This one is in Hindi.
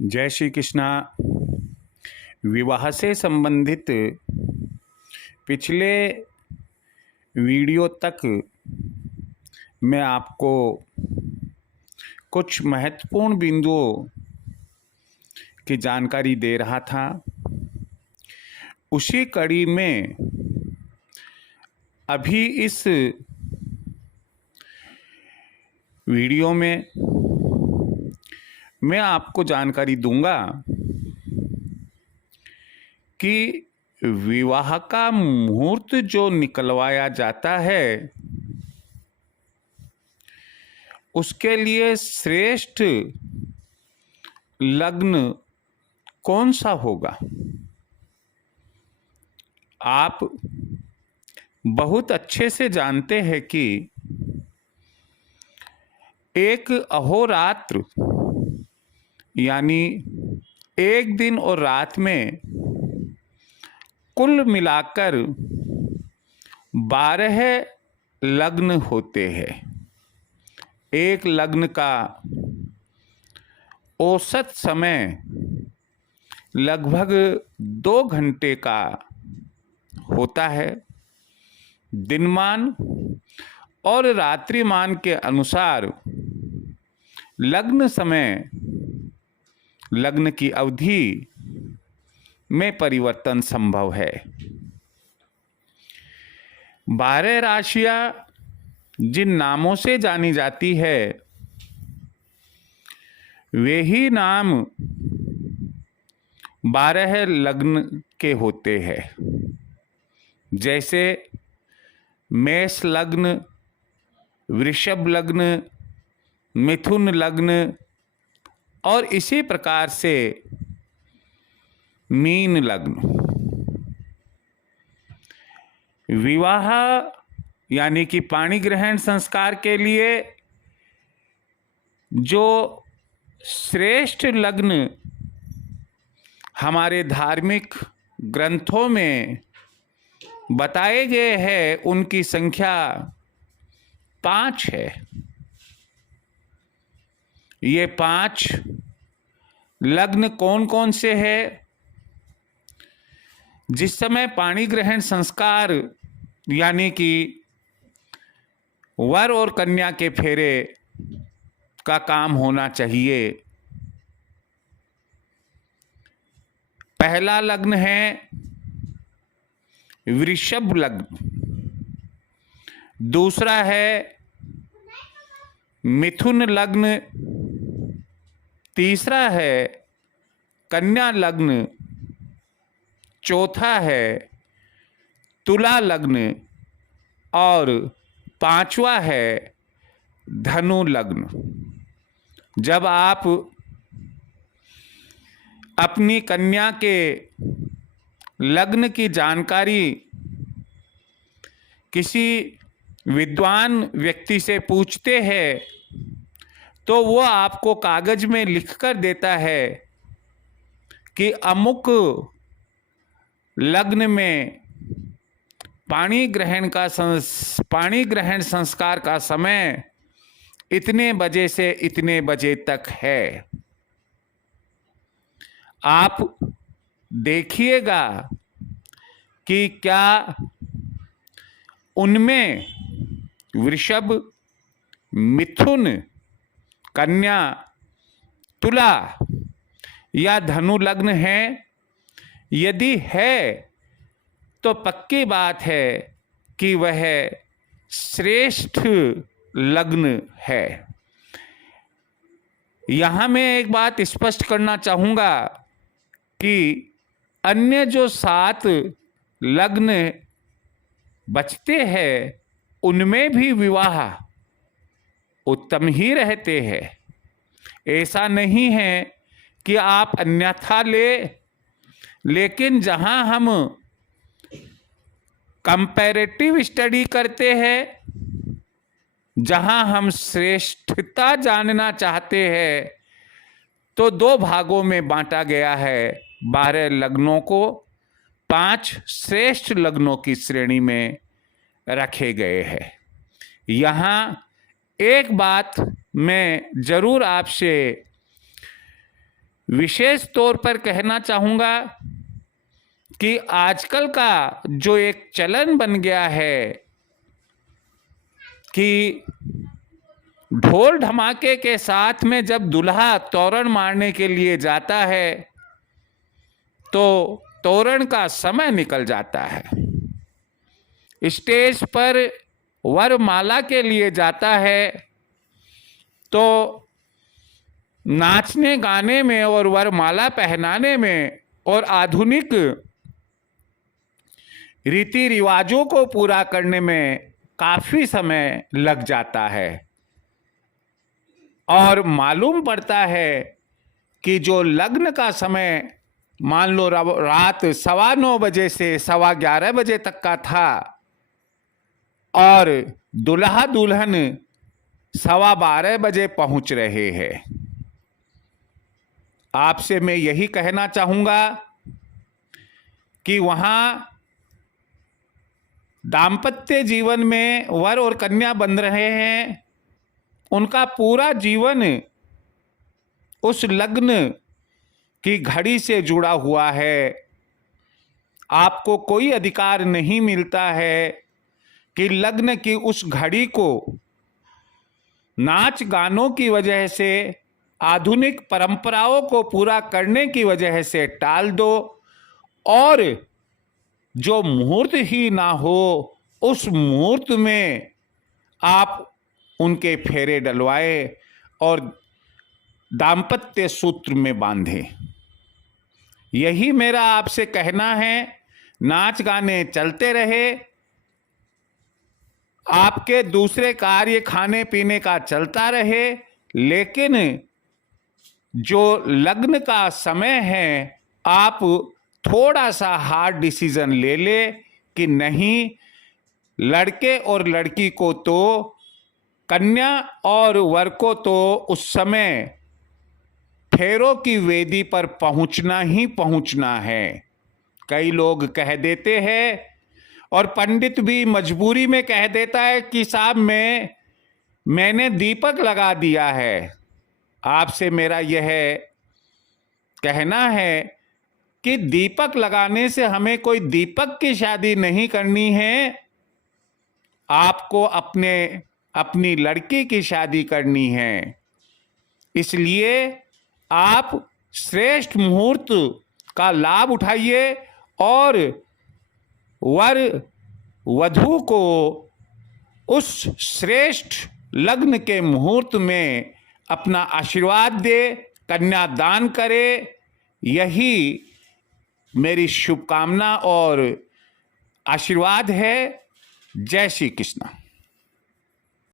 जय श्री कृष्णा। विवाह से संबंधित पिछले वीडियो तक मैं आपको कुछ महत्वपूर्ण बिंदुओं की जानकारी दे रहा था। उसी कड़ी में अभी इस वीडियो में मैं आपको जानकारी दूंगा कि विवाह का मुहूर्त जो निकलवाया जाता है उसके लिए श्रेष्ठ लग्न कौन सा होगा। आप बहुत अच्छे से जानते हैं कि एक अहोरात्र यानी एक दिन और रात में कुल मिलाकर 12 लग्न होते हैं। एक लग्न का औसत समय लगभग 2 घंटे का होता है। दिनमान और रात्रिमान के अनुसार लग्न समय, लग्न की अवधि में परिवर्तन संभव है। 12 राशियां जिन नामों से जानी जाती है वे ही नाम 12 लग्न के होते हैं। जैसे मेष लग्न, वृषभ लग्न, मिथुन लग्न और इसी प्रकार से मीन लग्न। विवाह यानी कि पाणी ग्रहण संस्कार के लिए जो श्रेष्ठ लग्न हमारे धार्मिक ग्रंथों में बताए गए हैं उनकी संख्या 5 है। ये 5 लग्न कौन कौन से हैं? जिस समय पाणी ग्रहण संस्कार यानी कि वर और कन्या के फेरे का काम होना चाहिए, पहला लग्न है वृषभ लग्न, दूसरा है मिथुन लग्न, तीसरा है कन्या लग्न, चौथा है तुला लग्न और 5वां है धनु लग्न। जब आप अपनी कन्या के लग्न की जानकारी किसी विद्वान व्यक्ति से पूछते हैं तो वो आपको कागज में लिखकर देता है कि अमुक लग्न में पाणी ग्रहण संस्कार का समय इतने बजे से इतने बजे तक है। आप देखिएगा कि क्या उनमें वृषभ, मिथुन, कन्या, तुला या धनु लग्न है। यदि है तो पक्की बात है कि वह श्रेष्ठ लग्न है। यहां मैं एक बात स्पष्ट करना चाहूंगा कि अन्य जो 7 लग्न बचते हैं उनमें भी विवाह उत्तम ही रहते हैं। ऐसा नहीं है कि आप अन्यथा लेकिन जहां हम कंपैरेटिव स्टडी करते हैं, जहां हम श्रेष्ठता जानना चाहते हैं, तो 2 भागों में बांटा गया है 12 लग्नों को। 5 श्रेष्ठ लग्नों की श्रेणी में रखे गए हैं। यहाँ एक बात मैं जरूर आपसे विशेष तौर पर कहना चाहूँगा कि आजकल का जो एक चलन बन गया है कि ढोल धमाके के साथ में जब दूल्हा तोरण मारने के लिए जाता है तो तोरण का समय निकल जाता है। स्टेज पर वरमाला के लिए जाता है तो नाचने गाने में और वरमाला पहनाने में और आधुनिक रीति रिवाजों को पूरा करने में काफ़ी समय लग जाता है और मालूम पड़ता है कि जो लग्न का समय मान लो रात 9:15 बजे से 11:15 बजे तक का था और दुल्हा दुल्हन 12:15 बजे पहुंच रहे हैं। आपसे मैं यही कहना चाहूँगा कि वहाँ दाम्पत्य जीवन में वर और कन्या बन रहे हैं, उनका पूरा जीवन उस लग्न की घड़ी से जुड़ा हुआ है। आपको कोई अधिकार नहीं मिलता है कि लग्न की उस घड़ी को नाच गानों की वजह से, आधुनिक परंपराओं को पूरा करने की वजह से टाल दो और जो मुहूर्त ही ना हो उस मुहूर्त में आप उनके फेरे डलवाए और दाम्पत्य सूत्र में बांधे। यही मेरा आपसे कहना है। नाच गाने चलते रहे, आपके दूसरे कार्य खाने पीने का चलता रहे, लेकिन जो लग्न का समय है आप थोड़ा सा हार्ड डिसीजन ले ले कि नहीं, लड़के और लड़की को तो, कन्या और वर को तो उस समय फेरों की वेदी पर पहुंचना ही पहुंचना है। कई लोग कह देते हैं और पंडित भी मजबूरी में कह देता है कि साहब मैंने दीपक लगा दिया है। आपसे मेरा यह कहना है कि दीपक लगाने से हमें कोई दीपक की शादी नहीं करनी है, आपको अपनी लड़की की शादी करनी है। इसलिए आप श्रेष्ठ मुहूर्त का लाभ उठाइए और वर वधू को उस श्रेष्ठ लग्न के मुहूर्त में अपना आशीर्वाद दे, कन्यादान करे। यही मेरी शुभकामना और आशीर्वाद है। जय श्री कृष्ण।